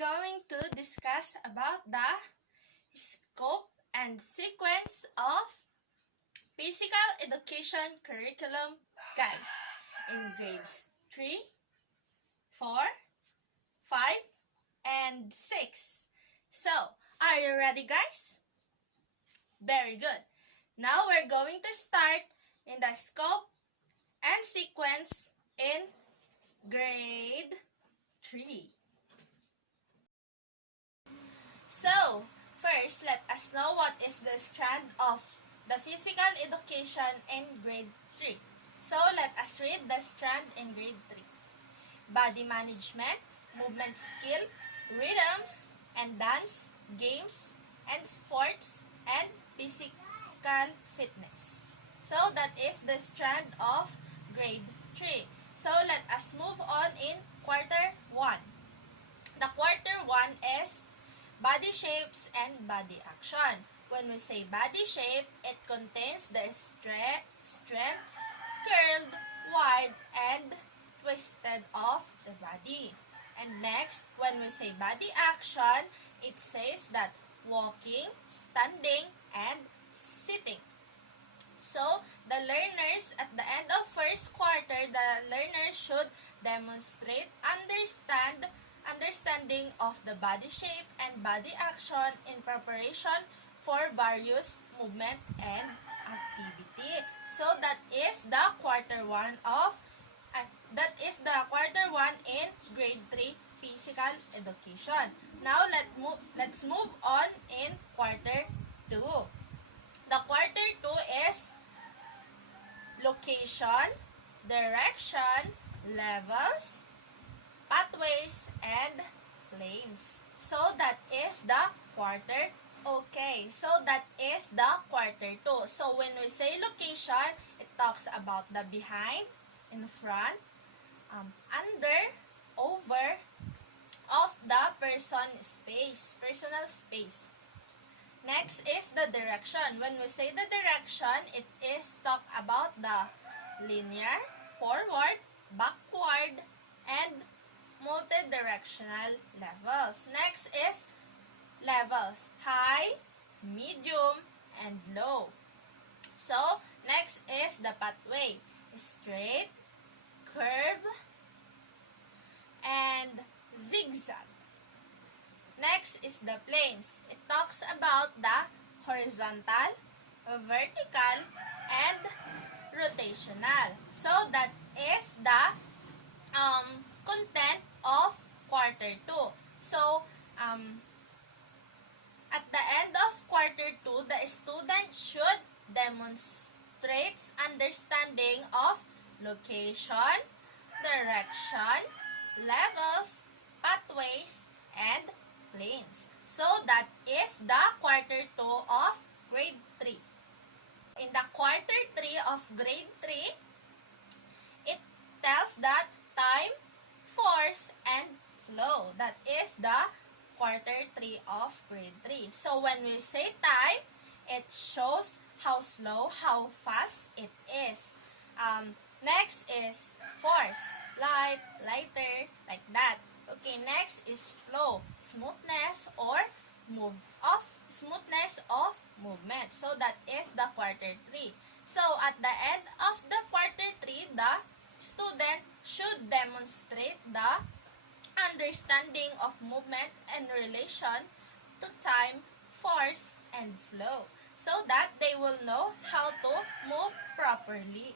going to discuss about the scope and sequence of Physical Education Curriculum Guide in grades 3, 4, 5, and 6. So, are you ready, guys? Very good. Now we're going to start in the scope and sequence in grade 3. So, first, let us know what is the strand of the physical education in grade 3. So, let us read the strand in grade 3. Body management, movement skill, rhythms, and dance, games, and sports, and physical fitness. So, that is the strand of grade 3. So, let us move on in quarter 1. The quarter 1 is body shapes and body action. When we say body shape, it contains the strength, curled, wide, and twisted of the body. And next, when we say body action, it says that walking, standing, and sitting. So, the learners at the end of first quarter, the learners should demonstrate understanding of the body shape and body action in preparation for various movement and activity. So that is the quarter 1 in grade 3 physical education. Now let's move on in quarter 2. The quarter 2 is location, direction, levels, pathways, and planes. So that is the quarter. Okay, so that is the quarter 2. So when we say location, it talks about the behind, in front, under, over, of the personal space. Next is the direction. When we say the direction, it is talk about the linear, forward, backward, and multidirectional levels. Next is levels, high, medium, and low. So, next is the pathway, straight, curve, and zigzag. Next is the planes. It talks about the horizontal, vertical, and rotational. So, that is the content of quarter 2. So, at the end of quarter 2, the student should demonstrate understanding of location, direction, levels, pathways, and planes. So, that is the quarter 2 of grade 3. In the quarter 3 of grade 3, it tells that time, force, and flow. That is the quarter 3 of grade 3. So, when we say time, it shows how slow, how fast it is. Next is force, light, lighter, like that. Okay, next is flow, smoothness of movement. So, that is the quarter 3. So, at the end of the quarter 3, the student should demonstrate the understanding of movement and relation to time, force, and flow, so that they will know how to move properly.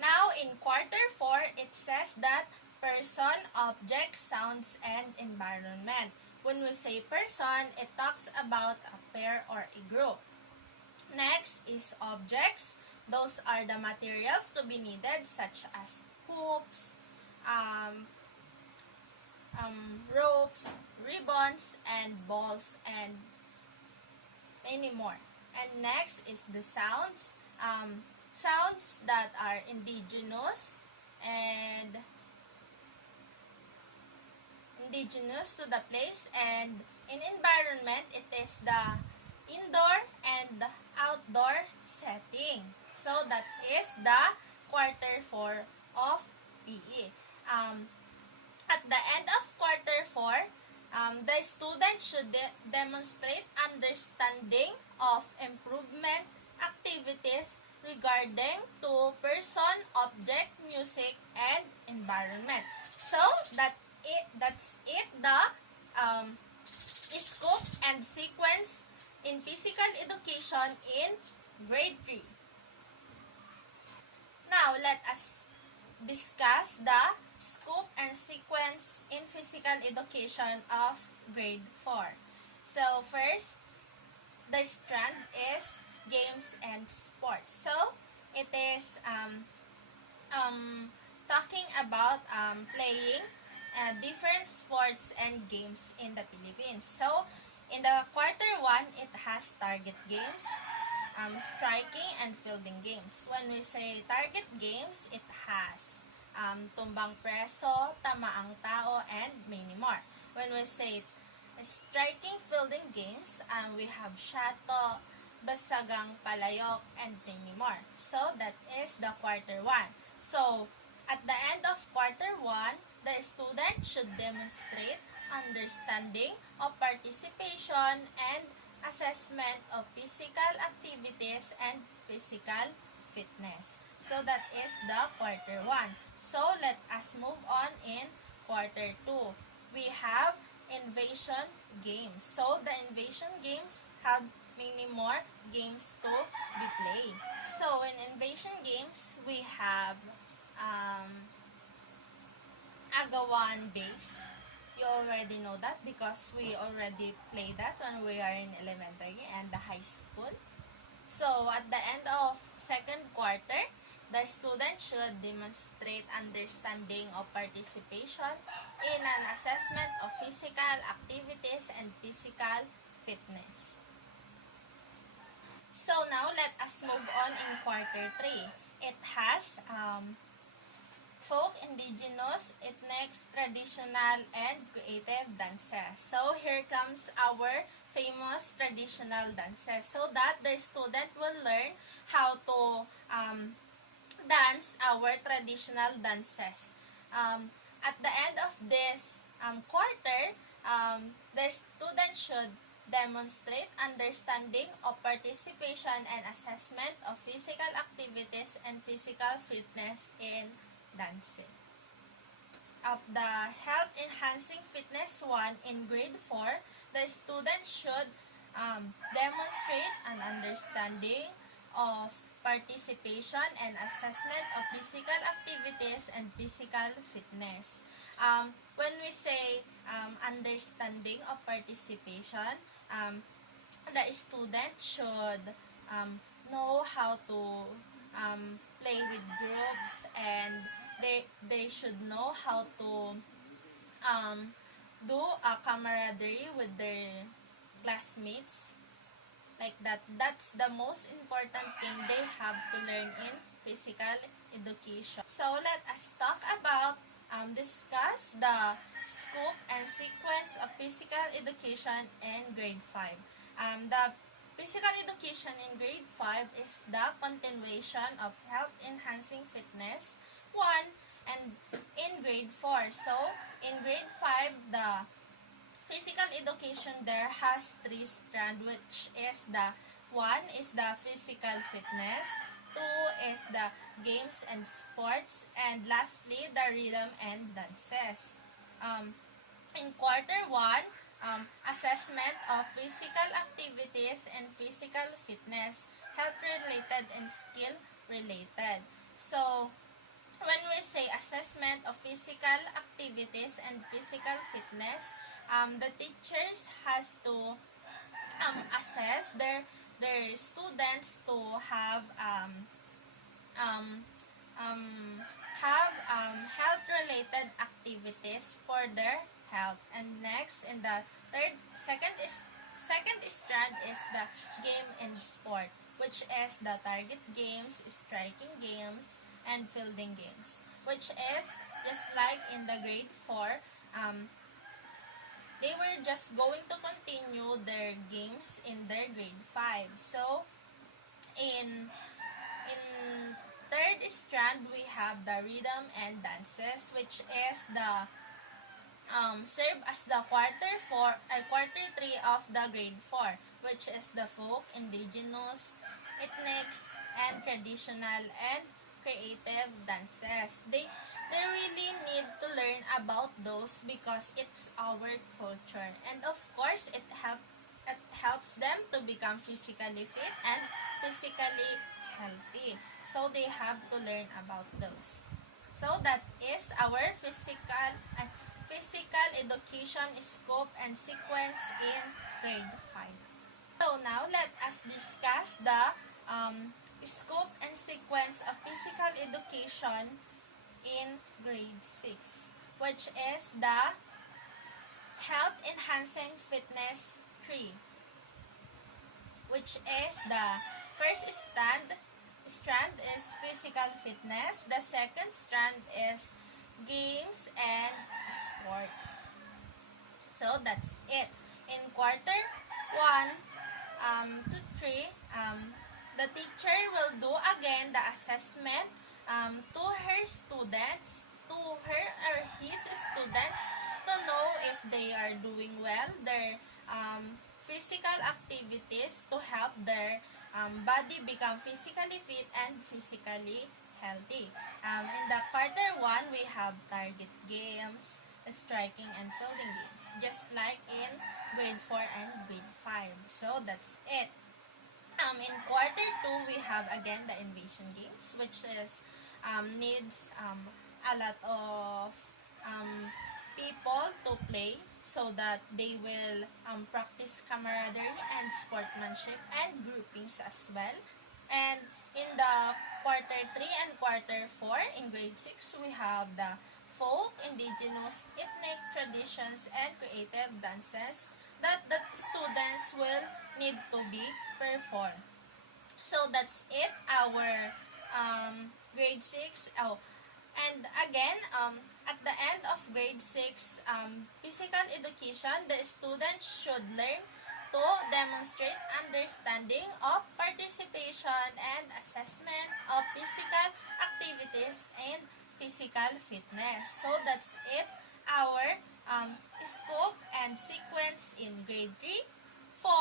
Now, in quarter 4, it says that person, object, sounds, and environment. When we say person, it talks about a pair or a group. Next is objects. Those are the materials to be needed, such as hoops, ropes, ribbons, and balls, and many more. And next is the sounds. Sounds that are indigenous to the place, and in environment, it is the indoor and outdoor setting. So that is the quarter 4 of PE. At the end of quarter 4, The student should demonstrate understanding of improvement activities regarding to person, object, music, and environment. So that's it. The um, scope and sequence in physical education in grade 3. Now let us discuss the scope and sequence in physical education of grade 4. So first, the strand is games and sports. So it is talking about playing different sports and games in the Philippines. So in the quarter 1, it has target games, striking, and fielding games. When we say target games, it has tumbang preso, tamaang tao, and many more. When we say striking fielding games, we have shato, basagang palayok, and many more. So that is the quarter 1. So at the end of quarter 1, the student should demonstrate understanding of participation and assessment of physical activities and physical fitness. So that is the quarter 1. So let us move on in quarter 2. We have invasion games. So the invasion games have many more games to be played. So in invasion games, we have Agawan base. You already know that because we already played that when we are in elementary and the high school. So at the end of second quarter, the student should demonstrate understanding of participation in an assessment of physical activities and physical fitness. So now let us move on in quarter 3. It has folk, indigenous, ethnic, traditional, and creative dances. So here comes our famous traditional dances so that the student will learn how to dance our traditional dances. At the end of this quarter, the student should demonstrate understanding of participation and assessment of physical activities and physical fitness in dancing. Of the Health Enhancing Fitness 1 in grade 4, the student should demonstrate an understanding of participation and assessment of physical activities and physical fitness. When we say understanding of participation, the student should know how to play with groups, and they should know how to do a camaraderie with their classmates, like that. That's the most important thing they have to learn in physical education. So let us talk about discuss the scope and sequence of physical education in grade 5. The physical education in grade 5 is the continuation of health enhancing fitness 1 and in grade 4. So in grade 5, the physical education there has 3 strands, which is the 1 is the physical fitness, 2 is the games and sports, and lastly, the rhythm and dances. In quarter 1, assessment of physical activities and physical fitness, health-related and skill-related. So, when we say assessment of physical activities and physical fitness, the teachers has to assess their students to have health related activities for their health. And next, in the second strand is the game and sport, which is the target games, striking games, and fielding games, which is just like in the grade 4. They were just going to continue their games in their grade 5. So in third strand, we have the rhythm and dances, which is the serve as the quarter 3 of the grade 4, which is the folk, indigenous, ethnics, and traditional and creative dances. They really need to learn about those because it's our culture. And of course, it helps them to become physically fit and physically healthy. So they have to learn about those. So that is our physical education scope and sequence in grade 5. So now let us discuss the scope and sequence of physical education in grade 6, which is the health enhancing fitness 3, which is the first strand is physical fitness. The second strand is games and sports. So that's it. In quarter 1 to 3, the teacher will do again the assessment to her or his students, to know if they are doing well their physical activities, to help their body become physically fit and physically healthy. In the quarter 1, we have target games, striking and fielding games, just like in grade 4 and grade 5. So that's it. In quarter 2, we have again the invasion games, which is needs a lot of people to play, so that they will practice camaraderie and sportsmanship and groupings as well. And in the quarter 3 and quarter 4 in grade 6, we have the folk, indigenous, ethnic traditions, and creative dances that the students will need to be performed. So that's it, our grade 6. Oh, and again, at the end of grade 6 physical education, the students should learn to demonstrate understanding of participation and assessment of physical activities and physical fitness. So that's it, our scope and sequence in grade 3, 4,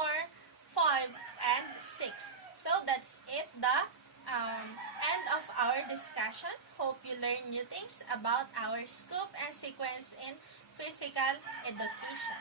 5, and 6. So that's it, the end of our discussion. Hope you learn new things about our scope and sequence in physical education.